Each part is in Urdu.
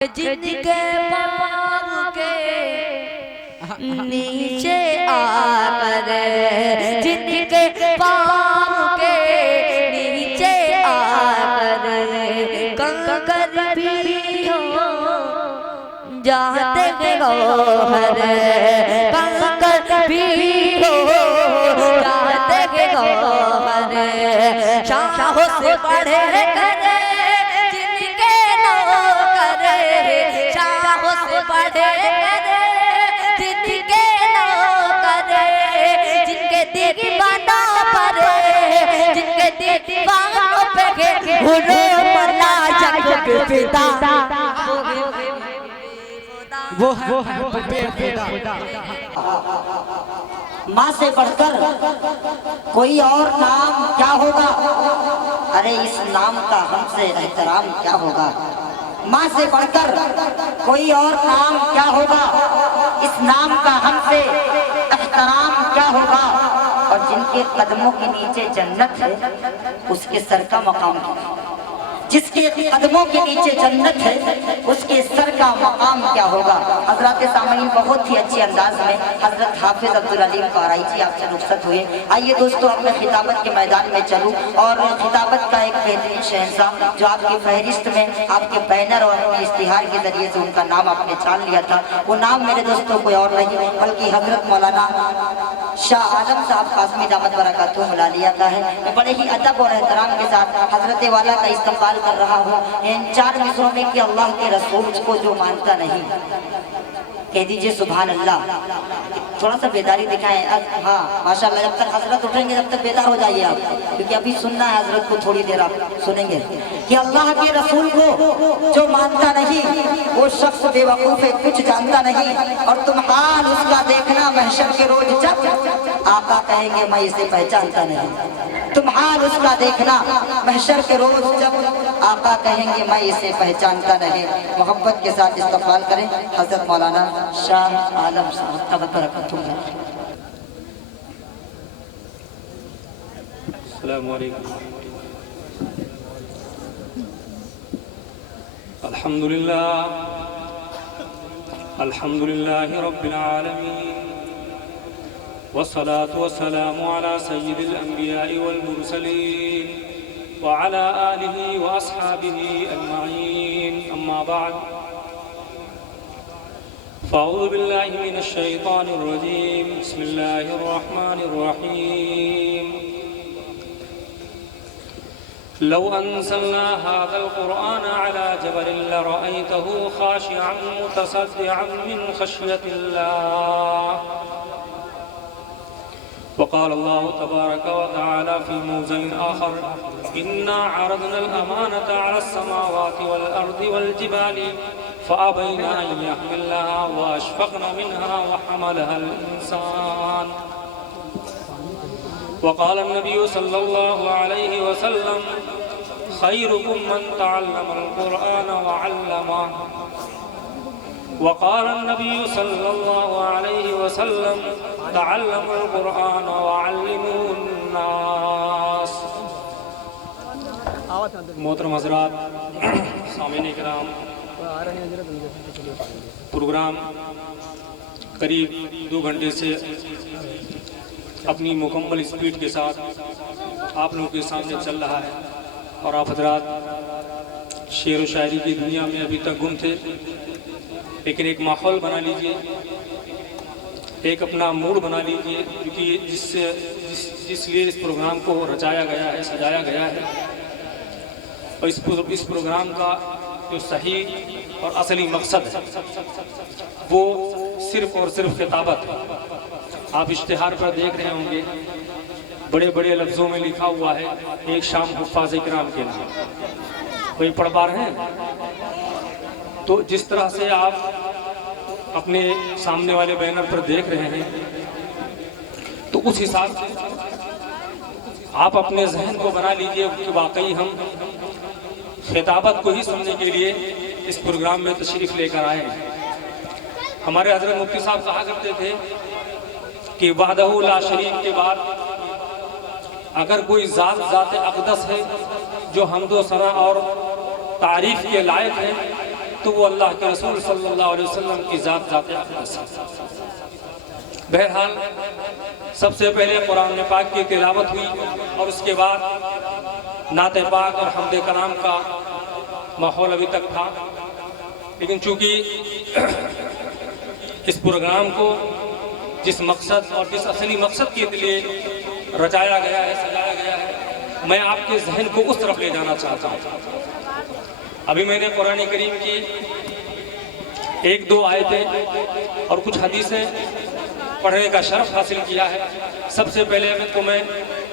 جن کے پاؤں کے نیچے آ کر، جن کے پاؤں کے نیچے آ کر کنکر بھی ہو جاتے ہیں گوہر، کنکر بھی ہو جاتے ہیں گوہر، شاہوں سے بڑھے کر بڑھے جن کے نوکر، جن کے دیوانوں پر، جن کے دیوانوں پہ حرم لاجک کے فدا، وہ ہے بے خدا۔ ماں سے بڑھ کر کوئی اور نام کیا ہوگا؟ ارے اس نام کا ہم سے احترام کیا ہوگا؟ ماں سے بڑھ کر کوئی اور نام کیا ہوگا؟ اس نام کا ہم سے احترام کیا ہوگا؟ اور جن کے قدموں کے نیچے جنت ہے اس کے سر کا مقام کیا ہے؟ جس کے قدموں کے نیچے جنت ہے اس کے سر کا مقام کیا ہوگا؟ حضرات سامعین، بہت ہی اچھے انداز میں حضرت حافظ عبدالعلیم قارائی جی آپ سے رخصت ہوئے۔ آئیے دوستو، اب میں خطابت کے میدان میں چلوں اور خطابت کا ایک بہترین شہنشاہ جو آپ کی فہرست میں آپ کے بینر اور اپنے اشتہار کے ذریعے سے ان کا نام آپ نے چھان لیا تھا، وہ نام میرے دوستوں کوئی اور نہیں بلکہ حضرت مولانا شاہ عالم صاحب قاسمی دامت برکاتہ ملالیہ کا ہے۔ میں بڑے ہی ادب اور احترام کے ساتھ حضرت والا کا استقبال کر رہا ہوں ان 4 مصروں میں کہ اللہ کے رسول کو جو مانتا نہیں کہہ دیجئے سبحان اللہ۔ تھوڑا سا بیداری دکھائیں۔ ہاں ماشاءاللہ، جب تک حضرت اٹھیں گے جب تک بیدار ہو جائیے آپ، کیونکہ ابھی سننا ہے حضرت کو، تھوڑی دیر آپ سنیں گے کہ اللہ کے رسول کو جو مانتا نہیں وہ شخص بے وقوف ہے، کچھ جانتا نہیں، اور تم حال اس کا دیکھنا محشر کے روز جب آقا کہیں گے میں اسے پہچانتا نہیں۔ تم حال اس کا دیکھنا محشر کے روز جب آقا کہیں گے میں اسے پہچانتا نہیں۔ محبت کے ساتھ استقبال کریں حضرت مولانا شاہ عالم صاحب دامت برکاتہ۔ السلام علیکم۔ الحمدللہ رب العالمین، والصلاة والسلام على سید الانبیاء والمرسلین وعلى آلہ واصحابہ اجمعین، اما بعد فاعوذ باللہ من الشیطان الرجیم، بسم اللہ الرحمن الرحیم۔ لو انزلنا هذا القرآن على جبل لرأيته خاشعا متصدعا من خشية الله، وقال الله تبارك وتعالى في موضع آخر إنا عرضنا الأمانة على السماوات والأرض والجبال فأبين أن يحملنها وأشفقن منها وحملها الإنسان، وقال النبي صلى الله عليه وسلم خيركم من تعلم القرآن وعلمه، وقال النبي صلى الله عليه وسلم تعلموا القرآن وعلموا الناس۔ محترم حضرات، سامعین کرام، پروگرام قریب 2 گھنٹے سے اپنی مکمل اسپیڈ کے ساتھ آپ لوگوں کے سامنے چل رہا ہے، اور آپ حضرات شعر و شاعری کی دنیا میں ابھی تک گم تھے، لیکن ایک ماحول بنا لیجئے، ایک اپنا موڈ بنا لیجئے، کیونکہ جس لیے اس پروگرام کو رچایا گیا ہے، سجایا گیا ہے، اور اس پروگرام کا جو صحیح اور اصلی مقصد ہے وہ صرف اور صرف خطابت ہے۔ آپ اشتہار پر دیکھ رہے ہوں گے، بڑے بڑے لفظوں میں لکھا ہوا ہے ایک شام حفاظ کرام کے لیے، وہی پڑھ پا رہے ہیں؟ تو جس طرح سے آپ اپنے سامنے والے بینر پر دیکھ رہے ہیں، تو اس حساب سے آپ اپنے ذہن کو بنا لیجئے کہ واقعی ہم خطابت کو ہی سننے کے لیے اس پروگرام میں تشریف لے کر آئے ہیں۔ ہمارے حضرت مفتی صاحب کہا کرتے تھے کہ وحدہ لا شریک کے بعد اگر کوئی ذات اقدس ہے جو حمد و ثنا اور تعریف کے لائق ہے تو وہ اللہ کے رسول صلی اللہ علیہ وسلم کی ذات اقدس ہے۔ بہرحال سب سے پہلے قرآن پاک کی تلاوت ہوئی اور اس کے بعد نعت پاک اور حمد کلام کا ماحول ابھی تک تھا، لیکن چونکہ اس پروگرام کو جس مقصد اور جس اصلی مقصد کے لیے رچایا گیا ہے، سجایا گیا ہے، میں آپ کے ذہن کو اس طرف لے جانا چاہتا ہوں۔ ابھی میں نے قرآن کریم کی ایک دو آیتیں اور کچھ حدیثیں پڑھنے کا شرف حاصل کیا ہے۔ سب سے پہلے میں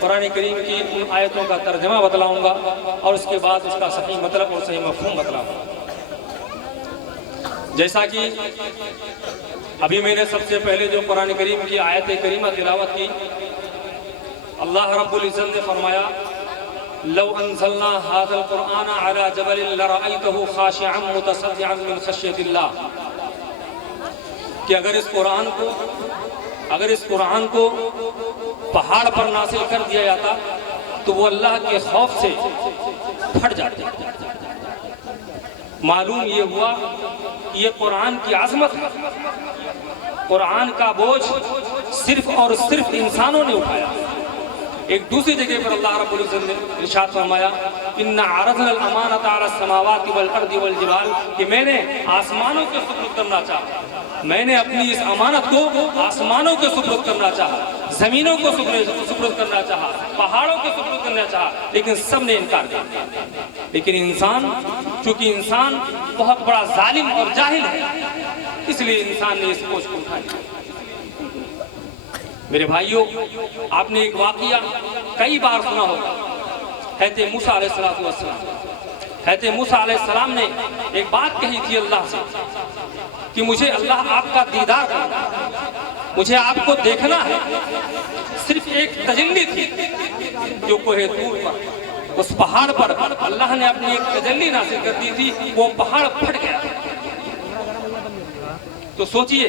قرآن کریم کی ان آیتوں کا ترجمہ بتلاؤں گا اور اس کے بعد اس کا صحیح مطلب اور صحیح مفہوم بتلاؤں گا۔ جیسا کہ ابھی میں نے سب سے پہلے جو قرآن کریم کی آیت کریمہ تلاوت کی، اللہ رب العزت نے فرمایا لو انزلنا هذا القرآن على جبل لرأيته خاشعا متصدعا من خشية الله، کہ اگر اس قرآن کو پہاڑ پر نازل کر دیا جاتا تو وہ اللہ کے خوف سے پھٹ جاتے۔ معلوم یہ ہوا یہ قرآن کی عظمت ہے، قرآن کا بوجھ صرف اور صرف انسانوں نے اٹھایا۔ ایک دوسری جگہ پر اللہ رب العزت نے ارشاد فرمایا اِنَّا عَرَضْنَا الْأَمَانَةَ عَلَى السَّمَاوَاتِ وَالْأَرْضِ وَالْجِبَالِ، کہ میں نے آسمانوں کے سپرد کرنا چاہا، میں نے اپنی اس امانت کو آسمانوں کے سپرد کرنا چاہا، زمینوں کو سپرد کرنا چاہا، پہاڑوں کے سپرد کرنا چاہا، لیکن سب نے انکار کیا۔ لیکن انسان، چونکہ انسان بہت بڑا ظالم اور جاہل ہے، اس لیے انسان نے اس بوجھ کو اٹھایا۔ میرے بھائیوں، آپ نے ایک واقعہ کئی بار سنا ہوگا، حضرت موسیٰ علیہ السلام۔ حضرت موسیٰ علیہ السلام نے ایک بات کہی تھی اللہ سے کہ مجھے اللہ آپ کا دیدار کرنا، مجھے آپ کو دیکھنا ہے۔ صرف ایک تجلی تھی جو کوہ طور پر، اس پہاڑ پر اللہ نے اپنی ایک تجلی نازل کر دی تھی، وہ پہاڑ پھٹ گیا۔ تو سوچئے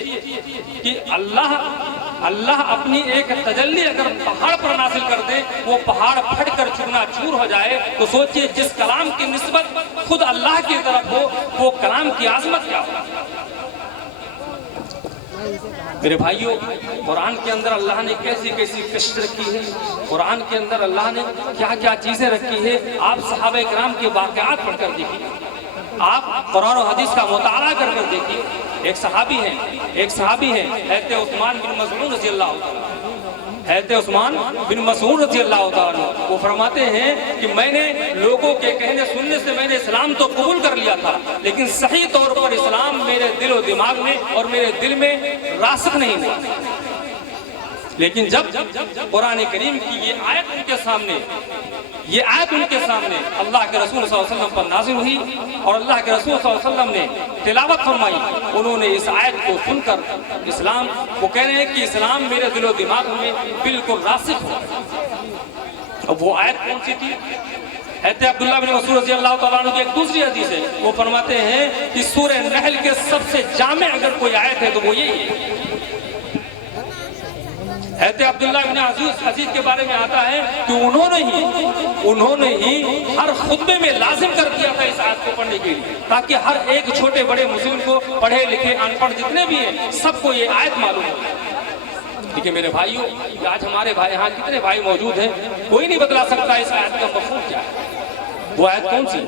کہ اللہ اپنی ایک تجلی اگر پہاڑ پر نازل کر دے، وہ پہاڑ پھٹ کر چورنا چور ہو جائے، تو سوچئے جس کلام کی نسبت خود اللہ کی طرف ہو، وہ کلام کی عظمت کیا ہو۔ میرے بھائیوں، قرآن کے اندر اللہ نے کیسی کیسی کشش رکھی ہے، قرآن کے اندر اللہ نے کیا کیا چیزیں رکھی ہے۔ آپ صحابہ کرام کے واقعات پڑھ کر دیکھیے، آپ قرآن و حدیث کا مطالعہ کر کر دیکھیے۔ ایک صحابی ہیں حضرت عثمان بن مسعود رضی اللہ عنہ، حضرت عثمان بن مسعود رضی اللہ عنہ، وہ فرماتے ہیں کہ میں نے لوگوں کے کہنے سننے سے میں نے اسلام تو قبول کر لیا تھا، لیکن صحیح طور پر اسلام میرے دل و دماغ میں اور میرے دل میں راسخ نہیں ہوا۔ لیکن جب قرآن کریم کی یہ آیت ان کے سامنے اللہ کے رسول صلی اللہ علیہ وسلم پر نازل ہوئی اور اللہ کے رسول صلی اللہ علیہ وسلم نے تلاوت فرمائی، انہوں نے اس آیت کو سن کر اسلام وہ کہہ رہے ہیں کہ اسلام میرے دل و دماغ میں بالکل راسخ ہو۔ اب وہ آیت کون سی تھی؟ حضرت عبداللہ بن مسعود رضی اللہ تعالیٰ عنہ کی ایک دوسری حدیث ہے، وہ فرماتے ہیں کہ سورہ نحل کے سب سے جامع اگر کوئی آیت ہے تو وہ یہی ہے۔ حضرت عبداللہ بن عزیز کے بارے میں آتا ہے کہ انہوں نے ہی ہر خطبے میں لازم کر دیا تھا اس آیت کو پڑھنے کے لیے، تاکہ ہر ایک چھوٹے بڑے مسلم کو، پڑھے لکھے ان پڑھ جتنے بھی ہیں، سب کو یہ آیت معلوم ہو۔ لیکن میرے بھائیوں، آج ہمارے بھائی یہاں کتنے بھائی موجود ہیں، کوئی نہیں بتلا سکتا اس آیت کا مفہوم کیا ہے۔ وہ آیت کون سی؟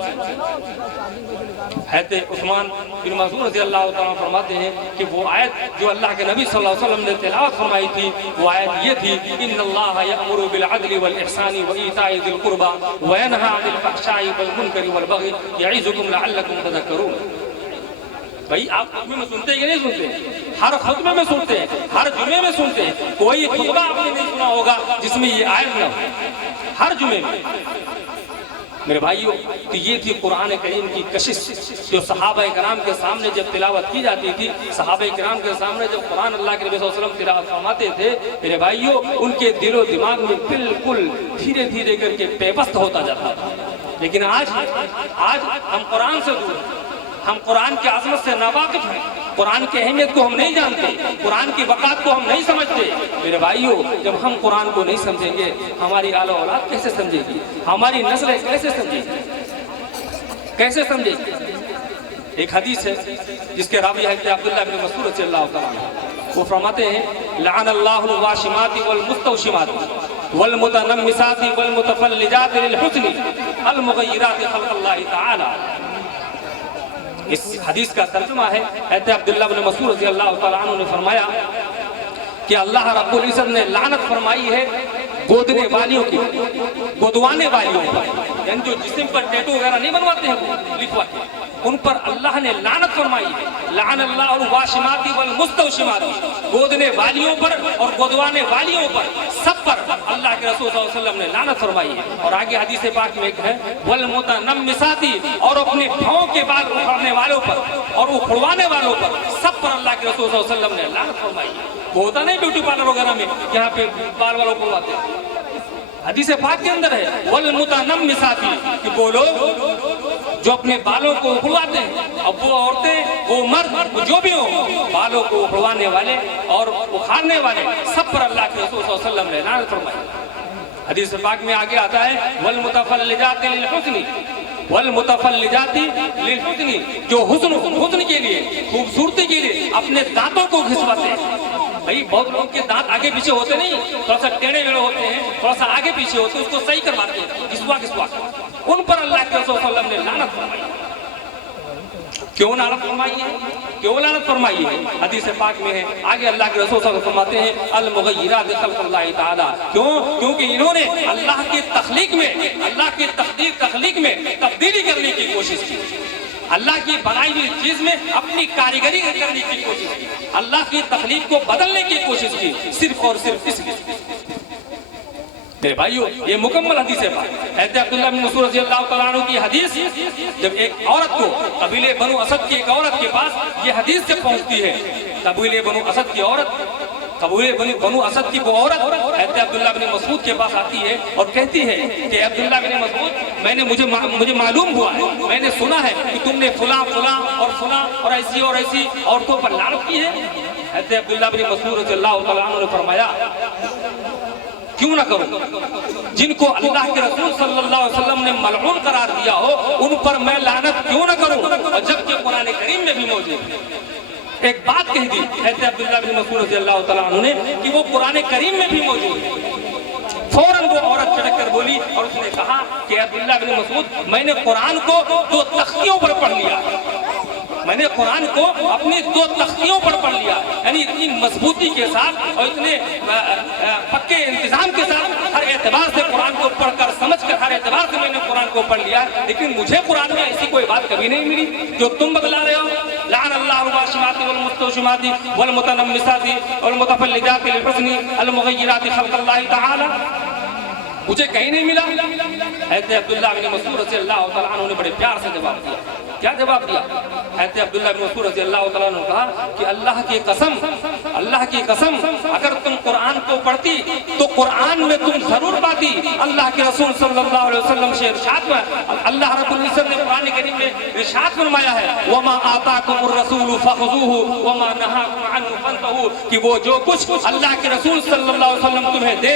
حضرت عثمان بن مسعود رضی اللہ تعالیٰ فرماتے ہیں کہ وہ آیت جو اللہ کے نبی صلی اللہ علیہ وسلم نے تلاوت فرمائی تھی، وہ آیت یہ تھی ان اللہ یأمر بالعدل والإحسان وإیتاء ذی القربى وینہی عن الفحشاء والمنکر والبغی یعظکم لعلکم تذکرون۔ بھائی آپ خطبے میں سنتے ہیں کہ نہیں سنتے؟ ہر خطبے میں سنتے ہیں، ہر جمعے میں سنتے ہیں، کوئی خطبہ آپ نے نہیں سنا ہوگا جس میں یہ آیت نہ ہو، ہر جمعے میں۔ میرے بھائیوں، تو یہ تھی قرآن کریم کی کشش جو صحابہ کرام کے سامنے جب تلاوت کی جاتی تھی، صحابہ کرام کے سامنے جب قرآن اللہ کے نبی صلی اللہ علیہ وسلم تلاوت فرماتے تھے، میرے بھائیوں ان کے دل و دماغ میں بالکل دھیرے دھیرے کر کے پیوست ہوتا جاتا تھا۔ لیکن آج ہم قرآن سے دور ہیں، ہم قرآن کی عظمت سے ناواقف ہیں، قرآن کی اہمیت کو ہم نہیں جانتے، قرآن کی وقات کو ہم نہیں سمجھتے۔ میرے بھائیوں، جب ہم قرآن کو نہیں سمجھیں گے، ہماری آل و اولاد کیسے سمجھے گی؟ ہماری نسلیں کیسے سمجھے گی؟ ایک حدیث ہے جس کے راوی ہے عبداللہ بن مسعود رضی اللہ تعالیٰ عنہ، وہ فرماتے ہیں لعن اللہ الواشمات والمستوشمات والمتنمسات والمتفلجات للحسن المغیرات خلق اللہ تعالی۔ اس حدیث کا ترجمہ ہے حضرت عبداللہ بن مسعود رضی اللہ تعالیٰ عنہ نے فرمایا کہ اللہ رب العزت نے لعنت فرمائی ہے گودنے والیوں کی، گودوانے والیوں پر، یعنی جو جسم پر ٹیٹو وغیرہ نہیں بنواتے ہیں وہ لکھواتے ہیں، ان پر اللہ نے لعنت فرمائی ہے۔ لعن اللہ الواشمات والمستوشمات، گودنے والیوں پر اور گودوانے والیوں پر، سب پر اللہ کے رسول صلی اللہ علیہ وسلم نے لعنت فرمائی ہے۔ اور آگے حدیث پاک میں ایک ہے والمتنمسات، اور اپنے پاؤں کے بال اکھاڑنے والوں پر اور اکھڑوانے والوں پر، سب پر اللہ کے رسول صلی اللہ علیہ وسلم نے لعنت فرمائی ہے۔ وہ ہوتا نہیں بیوٹی پارلر وغیرہ میں جہاں پہ بال والوں کو اکھڑواتے ہیں، حدیث پاک کے اندر ہے والمتنمسات، کہ وہ لوگ جو اپنے بالوں کو اکھڑواتے ہیں، اب وہ عورتیں وہ مرد جو بھی ہوں، بالوں کو اکھڑوانے والے اور اکھاڑنے والے، سب پر اللہ کے رسول صلی اللہ علیہ وسلم نے لعنت فرمائی۔ حدیث پاک میں آگے آتا ہے والمتفلجات للحسن، والمتفلجات للحسن، جو حسن کے لیے، خوبصورتی کے لیے اپنے دانتوں کو گھسواتے ہیں۔ بھائی بہت لوگ کے دانت آگے پیچھے ہوتے نہیں، تھوڑا سا ٹیڑھے میڑھے ہوتے ہیں، تھوڑا سا آگے پیچھے ہوتے ہیں، اس کو صحیح کرواتے ہیں گھسوا، ان پر اللہ کے رسول صلی اللہ علیہ وسلم نے لعنت فرمائی۔ کیوں لعنت فرمائی ہے؟ کیوں لعنت فرمائی ہے؟ حدیث پاک میں ہے، آگے اللہ کے رسول صلی اللہ علیہ وسلم فرماتے ہیں المغیرات خلق اللہ تعالی۔ کیونکہ انہوں نے اللہ کی تخلیق میں، اللہ کی تخلیق میں تبدیلی کرنے کی کوشش کی، اللہ کی بنائی ہوئی چیز میں اپنی کاریگری کرنے کی کوشش کی، اللہ کی تخلیق کو بدلنے کی کوشش کی، صرف اور صرف اس لیے۔ میرے بھائیو، یہ مکمل حدیث ہے۔ حضرت عبداللہ بن مسعود رضی اللہ تعالیٰ عنہ کی حدیث، جب ایک عورت کو قبیلے بنو اسد کی ایک عورت کے پاس یہ حدیث سے پہنچتی ہے، قبیلے بنو اسد کی عورت، قبیلے بنو اسد کی وہ عورت حضرت عبداللہ بن مسعود کے پاس آتی ہے اور کہتی ہے کہ عبداللہ بن مسعود، مجھے معلوم ہوا ہے، میں نے سنا ہے کہ تم نے فلاں اور ایسی عورتوں پر لعنت کی ہے۔ حضرت عبداللہ بن مسعود رضی اللہ تعالیٰ عنہ نے فرمایا کیوں نہ کرو، جن کو اللہ کے رسول صلی اللہ علیہ وسلم نے ملعون قرار دیا ہو ان پر میں لعنت کیوں نہ کروں، اور جبکہ قرآن کریم میں بھی موجود ہے۔ ایک بات کہہ دی حضرت عبداللہ بن مسعود رضی اللہ تعالیٰ عنہ نے کہ وہ قرآن کریم میں بھی موجود ہے۔ فوراً وہ عورت چڑھ کر بولی اور اس نے کہا کہ عبداللہ بن مسعود، میں نے قرآن کو 2 تختیوں پر پڑھ لیا، میں نے قرآن کو اپنی 2 تختیوں پر پڑھ لیا، یعنی اتنی مضبوطی کے ساتھ اور اتنے پکے انتظام کے ساتھ، ہر اعتبار سے قرآن کو پڑھ کر سمجھ کر ہر اعتبار سے میں نے قرآن کو پڑھ لیا، لیکن مجھے قرآن میں ایسی کوئی بات کبھی نہیں ملی جو تم بتلا رہے ہو۔ لعن اللہ الواشمات والمستوشمات والمتنمسات والمتفلجات للحسن المغیرات خلق اللہ تعالی، مجھے کہیں نہیں ملا۔ حضرت عبداللہ بن مسعود رضی اللہ تعالیٰ عنہ نے بڑے پیار سے جواب دیا۔ کیا جواب دیا؟ حضرت عبداللہ بن مسعود رضی اللہ تعالیٰ عنہ نے کہا کہ اللہ کی قسم اگر تم قرآن کو پڑھتی تو قرآن میں تم ضرور پاتی اللہ کے رسول صلی اللہ علیہ وسلم سے ارشاد میں، اللہ رب العزت نے قرآن کریم میں ارشاد فرمایا ہے وَمَا آتَاكُمُ الرَّسُولُ فَخُذُوهُ وَمَا نَهَاكُمْ عَنْهُ فَانْتَهُوا، کہ وہ جو کچھ اللہ کے رسول صلی اللہ علیہ وسلم تمہیں دے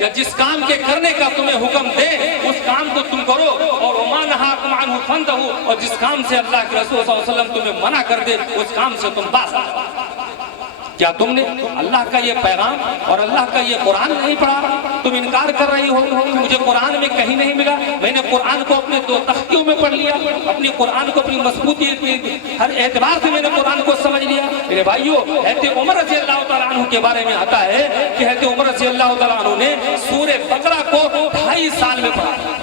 یا جس کام کے کرنے کا تمہیں حکم دے اس کام کو تم کرو، اور وَمَا نَهَاكُمْ عَنْهُ فَانْتَهُوا، اور جس کام سے اللہ کے رسول صلی اللہ علیہ وسلم تمہیں منع کر دے اس کام سے تم باز آ جاؤ۔ کیا تم نے اللہ کا یہ پیغام اور اللہ کا یہ قرآن نہیں پڑھا؟ تم انکار کر رہی ہو کہ مجھے قرآن میں کہیں نہیں ملا، میں نے قرآن کو اپنے 2 تختیوں میں پڑھ لیا، اپنی قرآن کو اپنی مضبوطی ہر اعتبار سے میں نے قرآن کو سمجھ لیا۔ میرے بھائیو، حضرت عمر رضی اللہ تعالیٰ عنہ کے بارے میں آتا ہے کہ حضرت عمر رضی اللہ تعالیٰ عنہ نے سورہ بقرہ کو 2.5 سال میں پڑھا تھا۔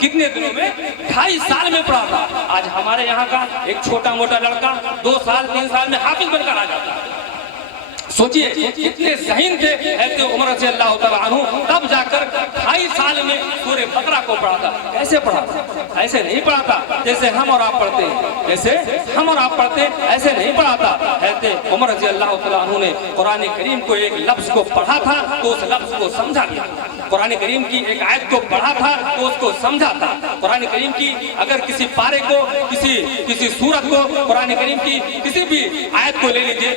کتنے دنوں میں؟ 2.5 سال میں پڑھا تھا۔ آج ہمارے یہاں کا ایک چھوٹا موٹا لڑکا 2 سال 3 سال میں حافظ بن کر آ جاتا ہے۔ سوچئے اتنے ذہین تھے حضرت عمر رضی اللہ تعالیٰ عنہ، تب جا کر 2.5 سال میں سورہ بقرہ کو پڑھا تھا۔ کیسے پڑھا تھا؟ ایسے نہیں پڑھا تھا جیسے ہم اور آپ پڑھتے ہیں، جیسے ہم اور آپ پڑھتے ہیں ایسے نہیں پڑھا تھا۔ حضرت عمر رضی اللہ تعالیٰ عنہ نے قرآن کریم کو ایک لفظ کو پڑھا تھا تو اس لفظ کو سمجھا دیا، قرآن کریم کی ایک آیت کو پڑھا تھا تو اس کو سمجھا تھا۔ قرآن کریم کی اگر کسی پارے کو، کسی سورت کو، قرآن کریم کی کسی بھی آیت کو لے لیجئے،